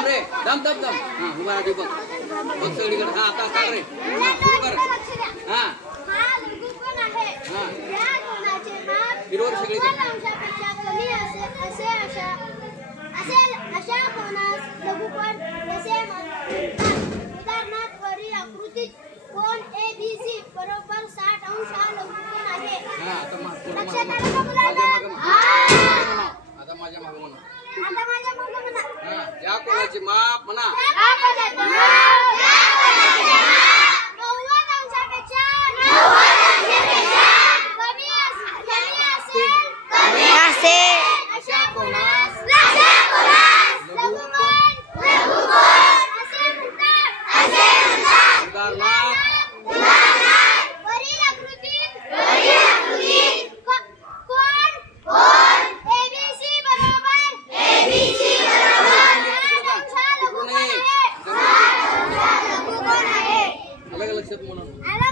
दम रे दम दम दम हां उभा राहा बघ बघ सगळीकडे हां आता काढ रे कर हां हा लघु कोण आहे हां या कोणाचे माप हिरवर सगळीकडे अंशापेक्षा कमी असेल अशा कोणास लघु कोण असे म्हणतात. उदाहरणार्थ वरील आकृतीत कोण ABC बरोबर 60 अंश हा लघु कोण आहे. हां आता लक्षात आलं का मुलांनो? आता माझ्या मागे म्हणा आता माझ्या मागे म्हणा. हां या कोणाचे माप म्हणा 90 अंशापेक्षा कमी असेल अशा कोणास लघु कोण असे म्हणतात. उदाहरणार्थ वरील आकृतीत कोण ABC बरोबर 60 अंश लघु कोण आहे. अलग लक्षात म्हणून आलं